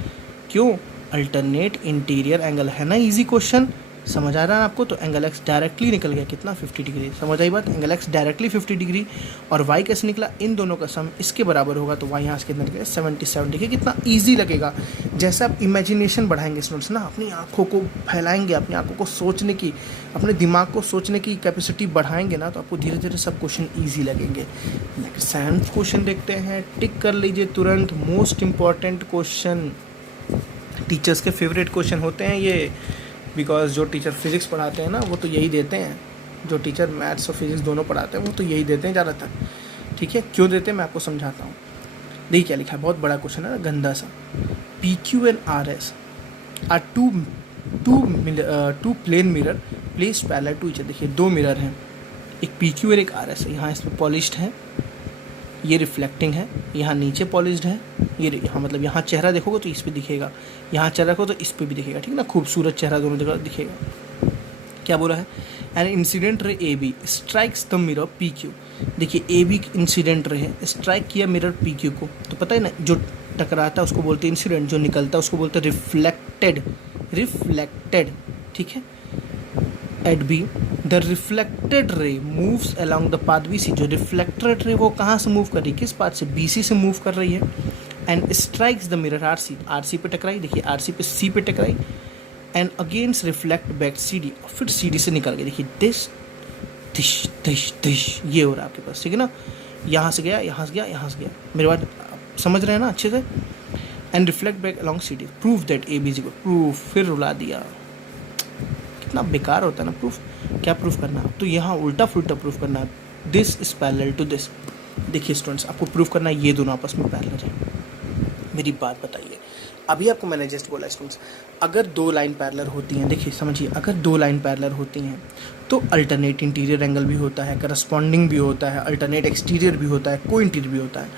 क्यों? अल्टरनेट इंटीरियर एंगल है ना, इजी क्वेश्चन, समझ आ रहा है आपको? तो एंगल x डायरेक्टली निकल गया कितना 50 डिग्री, समझ आई बात? एंगल x डायरेक्टली 50 डिग्री और y कैसे निकला, इन दोनों का सम इसके बराबर होगा, तो y यहाँ से कितना निकलेगा 77 डिग्री। कितना ईजी लगेगा, जैसे आप इमेजिनेशन बढ़ाएंगे स्टूडेंट्स ना, अपनी आँखों को फैलाएंगे, अपनी आँखों को सोचने की, अपने दिमाग को सोचने की कैपेसिटी बढ़ाएंगे ना, तो आपको धीरे धीरे सब क्वेश्चन ईजी लगेंगे। नेक्स्ट 7th क्वेश्चन देखते हैं, टिक कर लीजिए तुरंत। मोस्ट इम्पॉर्टेंट क्वेश्चन, टीचर्स के फेवरेट क्वेश्चन होते हैं ये, बिकॉज जो टीचर फिज़िक्स पढ़ाते हैं ना वो तो यही देते हैं, जो टीचर मैथ्स और फिज़िक्स दोनों पढ़ाते हैं वो तो यही देते हैं ज़्यादातर, ठीक है। क्यों देते हैं मैं आपको समझाता हूँ। देखिए क्या लिखा है, बहुत बड़ा क्वेश्चन है ना, गंदा सा। P Q and R S are two plane mirror placed parallel to each other. देखिए दो मिरर हैं, एक पी क्यू और एक आर एस है, यहाँ इस पर पॉलिश्ड है, ये रिफ्लेक्टिंग है, यहाँ नीचे पॉलिश्ड है, ये यहाँ मतलब यहाँ चेहरा देखोगे तो इस पे दिखेगा, यहाँ चेहरा रखो तो इस पे भी दिखेगा, ठीक ना, खूबसूरत चेहरा दोनों जगह दिखेगा। क्या बोला है, an incident ray A B strikes the mirror P Q. देखिए ए बी इंसिडेंट रे है, स्ट्राइक किया मिरर पी क्यू को, तो पता है ना जो टकराता है उसको बोलते हैं इंसिडेंट, जो निकलता है उसको बोलते हैं रिफ्लेक्टेड, रिफ्लेक्टेड, ठीक है। At B the reflected ray moves along the path B C. जो रिफ्लेक्टेड रे वो कहाँ से मूव कर रही है, किस पाथ से, बी सी से मूव कर रही है। And strikes the mirror R C, R C पे टकराई, देखिए आर सी पे सी पे टकराई, and against reflect back C D, फिर सी डी से निकल गई, देखिए दिस दिश दिश दिश, ये हो रहा है आपके पास, ठीक है ना, यहाँ से गया, यहाँ से गया, यहाँ से गया, मेरे बात समझ रहे हैं ना अच्छे से। And reflect back along C D, prove that A B is equal, proof, फिर रुला दिया, कितना बेकार होता है ना प्रूफ। क्या प्रूफ करना है, तो यहाँ उल्टा फुल्टा प्रूफ करना है, this is parallel to this. देखिए स्टूडेंट्स आपको प्रूफ करना है ये दोनों आपस में पैरेलल है। मेरी बात बताइए, अभी आपको मैंने जस्ट बोला स्टूडेंट्स, अगर दो लाइन पैरेलल होती हैं, देखिए समझिए, अगर दो लाइन पैरेलल होती हैं तो अल्टरनेट इंटीरियर एंगल भी होता है, करस्पॉन्डिंग भी होता है, अल्टरनेट एक्सटीरियर भी होता है, को इंटीरियर भी होता है।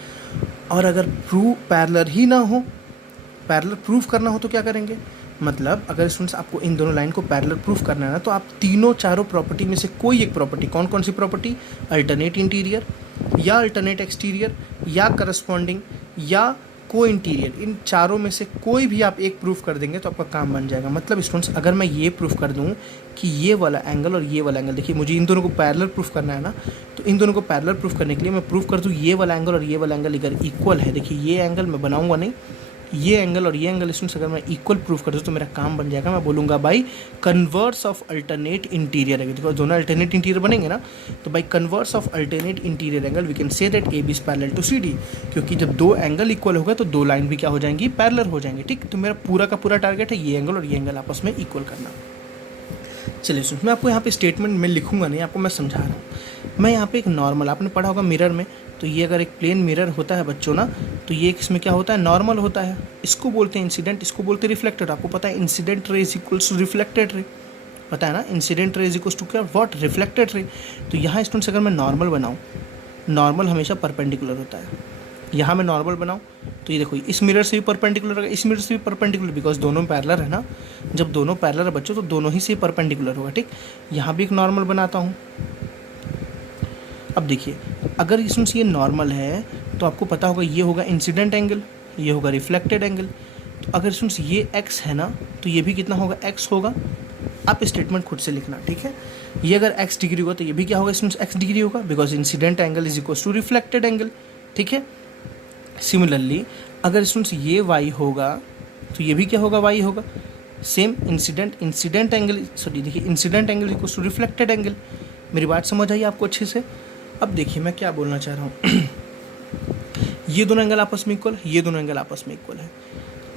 और अगर पैरेलल ही ना हो, पैरेलल प्रूफ करना हो तो क्या करेंगे, मतलब अगर स्टूडेंट्स आपको इन दोनों लाइन को पैरेलल प्रूफ करना है ना, तो आप तीनों चारों प्रॉपर्टी में से कोई एक प्रॉपर्टी, कौन कौन सी प्रॉपर्टी, अल्टरनेट इंटीरियर या अल्टरनेट एक्सटीरियर या करस्पॉन्डिंग या को इंटीरियर, इन चारों में से कोई भी आप एक प्रूफ कर देंगे तो आपका काम बन जाएगा। मतलब स्टूडेंट्स अगर मैं ये प्रूफ कर दूं कि ये वाला एंगल और ये वाला एंगल, देखिए मुझे इन दोनों को पैरेलल प्रूफ करना है ना, तो इन दोनों को पैरेलल प्रूफ करने के लिए मैं प्रूफ कर दूं ये वाला एंगल और ये वाला एंगल अगर इक्वल है, देखिए ये एंगल मैं बनाऊंगा नहीं, ये एंगल और ये एंगल स्टूडेंट्स अगर मैं इक्वल प्रूफ कर दूँ तो मेरा काम बन जाएगा। मैं बोलूँगा by converse of alternate interior angle. देखो दोनों अल्टरनेट इंटीरियर बनेंगे ना, तो by converse of alternate interior angle we can say that A B is parallel to C D. क्योंकि जब दो एंगल इक्वल होगा तो दो लाइन भी क्या हो जाएंगी, पैरेलल हो जाएंगे। ठीक, तो मेरा पूरा का पूरा टारगेट है ये एंगल और ये एंगल आपस में इक्वल करना। चलिए सुन, मैं आपको यहाँ पे स्टेटमेंट में लिखूंगा नहीं, आपको मैं समझा रहा हूँ। मैं यहाँ पे एक नॉर्मल, आपने पढ़ा होगा मिरर में, तो ये अगर एक प्लेन मिरर होता है बच्चों ना, तो ये इसमें क्या होता है, नॉर्मल होता है। इसको बोलते हैं इंसिडेंट, इसको बोलते हैं रिफ्लेक्टेड। आपको पता है incident ray is equals to reflected ray, पता है ना, incident ray is equals to क्या, व्हाट, रिफ्लेक्टेड रे। तो यहाँ स्टूडेंट्स अगर मैं नॉर्मल बनाऊँ, नॉर्मल हमेशा परपेंडिकुलर होता है। यहाँ मैं नॉर्मल बनाऊँ तो ये देखो इस मिरर से भी परपेंडिकुलर होगा, इस मिरर से भी परपेंडिकुलर, बिकॉज दोनों पैरेलल है ना। जब दोनों पैरेलल है बच्चों तो दोनों ही से परपेंडिकुलर होगा। ठीक, यहाँ भी एक नॉर्मल बनाता हूँ। अब देखिए अगर इसमें से ये नॉर्मल है तो आपको पता होगा ये होगा इंसिडेंट एंगल, ये होगा रिफ्लेक्टेड एंगल। तो अगर इसमें से ये x है ना तो ये भी कितना होगा, x होगा। आप स्टेटमेंट खुद से लिखना, ठीक है। ये अगर x डिग्री होगा तो ये भी क्या होगा, इसमें x डिग्री होगा, because incident angle is equal to reflected angle. ठीक है, सिमिलरली अगर इसमें से ये y होगा तो ये भी क्या होगा, y होगा। सेम इंसिडेंट एंगल, सॉरी देखिए incident angle equal to reflected angle. मेरी बात समझ आई आपको अच्छे से। अब देखिए मैं क्या बोलना चाह रहा हूँ ये दोनों एंगल आपस में इक्वल है, ये दोनों एंगल आपस में इक्वल है,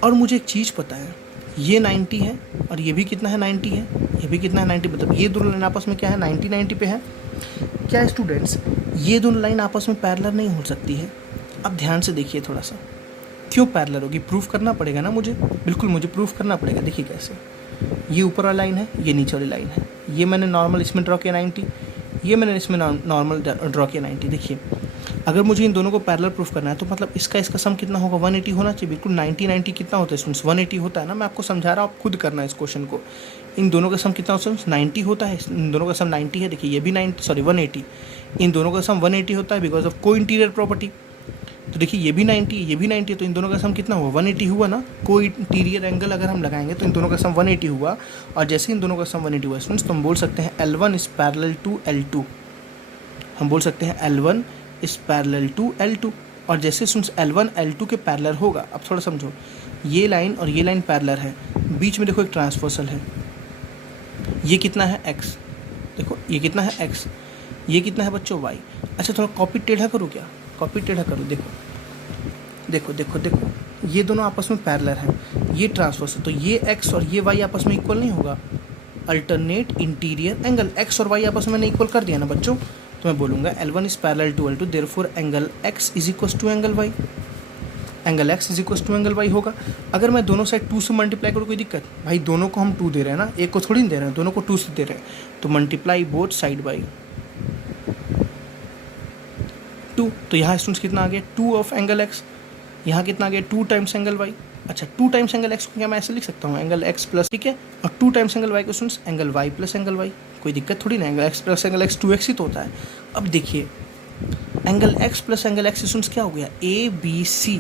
और मुझे एक चीज़ पता है, ये 90 है और ये भी कितना है, 90 है, ये भी कितना है, 90। मतलब ये दोनों लाइन आपस में क्या है, 90 पे है। क्या स्टूडेंट्स, ये दोनों लाइन आपस में पैरेलल नहीं हो सकती है। अब ध्यान से देखिए थोड़ा सा, क्यों पैरेलल होगी, प्रूफ करना पड़ेगा ना मुझे, बिल्कुल मुझे प्रूफ करना पड़ेगा। देखिए कैसे, ये ऊपर वाला लाइन है, ये नीचे वाली लाइन है, ये मैंने नॉर्मल इसमें ड्रॉ किया 90, ये मैंने इसमें नॉर्मल ड्रॉ किया 90। देखिए अगर मुझे इन दोनों को पैरेलल प्रूफ करना है तो मतलब इसका सम कितना होगा, 180 होना चाहिए। बिल्कुल 90 कितना होता है स्टूडेंट्स, 180 होता है ना। मैं आपको समझा रहा हूँ, आप खुद करना है इस क्वेश्चन को। इन दोनों का सम कितना होता है, 90 होता है। इन दोनों का सम 90 है। देखिए ये भी 180, इन दोनों का सम 180 होता है because of co interior property. तो देखिए ये भी 90, ये भी 90, तो इन दोनों का सम कितना हुआ, 180 हुआ ना। को इंटीरियर एंगल अगर हम लगाएंगे तो इन दोनों का सम 180 हुआ, और जैसे इन दोनों का सम 180 हुआ स्टूडेंट्स, तो हम बोल सकते हैं L1 is parallel to L2। हम बोल सकते हैं L1 is parallel to L2, और जैसे स्टूडेंट्स L1 L2 के पैरेलल होगा। अब थोड़ा समझो, ये लाइन और ये लाइन पैरेलल है, बीच में देखो एक ट्रांसवर्सल है, ये कितना है x, देखो ये कितना है x, ये कितना है बच्चों y। अच्छा थोड़ा कॉपी टेढ़ा करूँ क्या, कॉपी टेढ़ा करूँ, देखो देखो देखो देखो, ये दोनों आपस में पैरेलल हैं, ये ट्रांसवर्सल, तो ये x और ये y आपस में इक्वल नहीं होगा। अल्टरनेट इंटीरियर एंगल, x और y आपस में नहीं इक्वल कर दिया ना बच्चों, तो मैं बोलूँगा L1 is parallel to L2, therefore angle x is equal to angle y। Angle x is equal to angle y होगा। अगर मैं दोनों साइड 2 से मल्टीप्लाई करूँ, कोई दिक्कत भाई, दोनों को हम 2 दे रहे हैं ना, एक को थोड़ी दे रहे हैं, दोनों को 2 से दे रहे हैं, तो मल्टीप्लाई बोथ साइड बाई 2। तो यहाँ स्टूडेंट्स कितना आ गया, 2 ऑफ एंगल x, यहाँ कितना आ गया, 2 टाइम्स एंगल y। अच्छा 2 टाइम्स एंगल x को क्या मैं ऐसे लिख सकता हूँ, एंगल x प्लस, ठीक है, और 2 टाइम्स एंगल y को students angle y plus angle y, कोई दिक्कत थोड़ी ना, angle x plus angle x 2x ही तो होता है। अब देखिए angle x plus angle x students क्या हो गया, ABC।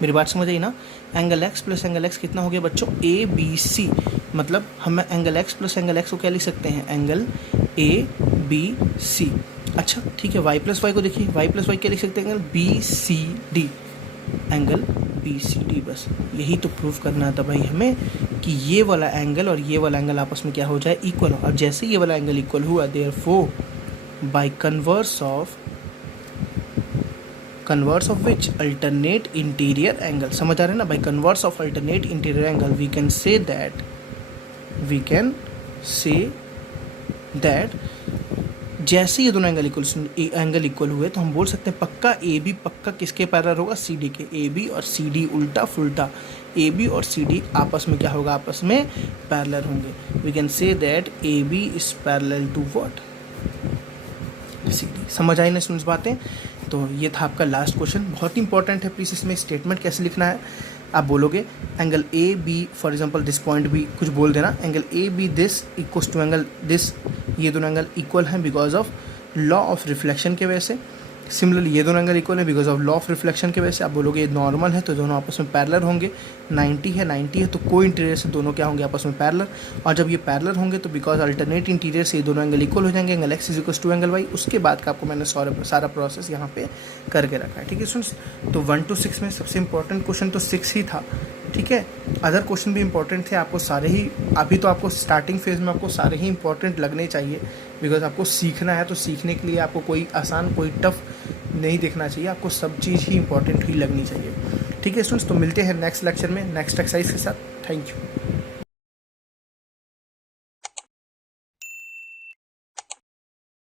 मेरी बात समझ आई ना, angle x plus angle x कितना हो गया बच्चों, ABC। मतलब हम angle x plus angle x को क्या लिख सकते हैं, एंगल ABC। अच्छा ठीक है, y प्लस वाई को देखिए, y प्लस वाई क्या लिख सकते हैं, एंगल BCD, एंगल BCD। बस यही तो प्रूफ करना था भाई हमें कि ये वाला एंगल और ये वाला एंगल आपस में क्या हो जाए, इक्वल हो। और जैसे ये वाला एंगल इक्वल हुआ, therefore by converse of which, alternate interior angle. समझ आ रहे हैं ना, by converse of alternate interior angle we can say that जैसे ये दोनों एंगल इक्वल हुए तो हम बोल सकते हैं पक्का AB पक्का किसके पैरेलल होगा, CD के। AB और CD उल्टा फुल्टा, AB और CD आपस में क्या होगा, आपस में पैरेलल होंगे। We can say that AB is parallel to what, CD। समझ आई ना स्टूडेंट्स बातें। तो ये था आपका लास्ट क्वेश्चन, बहुत इंपॉर्टेंट है, प्लीज़ इसमें स्टेटमेंट कैसे लिखना है। आप बोलोगे angle AB, for example this point भी कुछ बोल देना, angle AB this equals to angle this, ये दोनों एंगल इक्वल हैं because of law of reflection के वजह से। सिमिलरली ये दोनों एंगल इक्वल है because of law of reflection के वजह से आप बोलोगे ये नॉर्मल है तो दोनों आपस में पैरेलल होंगे। 90 है तो को इंटीरियर से दोनों क्या होंगे आपस में पैरेलल, और जब ये पैरेलल होंगे तो बिकॉज अल्टरनेट इंटीरियर से ये दोनों एंगल इक्वल हो जाएंगे, angle x is equal to angle y. उसके बाद का आपको मैंने सारा प्रोसेस यहाँ पे करके रखा है, ठीक है स्टूडेंट्स। तो 1 to 6 में सबसे इंपॉर्टेंट क्वेश्चन तो 6 ही था, ठीक है। अदर क्वेश्चन भी इंपॉर्टेंट थे, आपको सारे ही अभी तो आपको स्टार्टिंग फेज में आपको सारे ही इंपॉर्टेंट लगने चाहिए बिकॉज आपको सीखना है, तो सीखने के लिए आपको कोई आसान कोई टफ नहीं देखना चाहिए, आपको सब चीज़ ही इंपॉर्टेंट ही लगनी चाहिए, ठीक है स्टूडेंट्स। तो मिलते हैं नेक्स्ट लेक्चर में नेक्स्ट एक्सरसाइज के साथ। Thank you.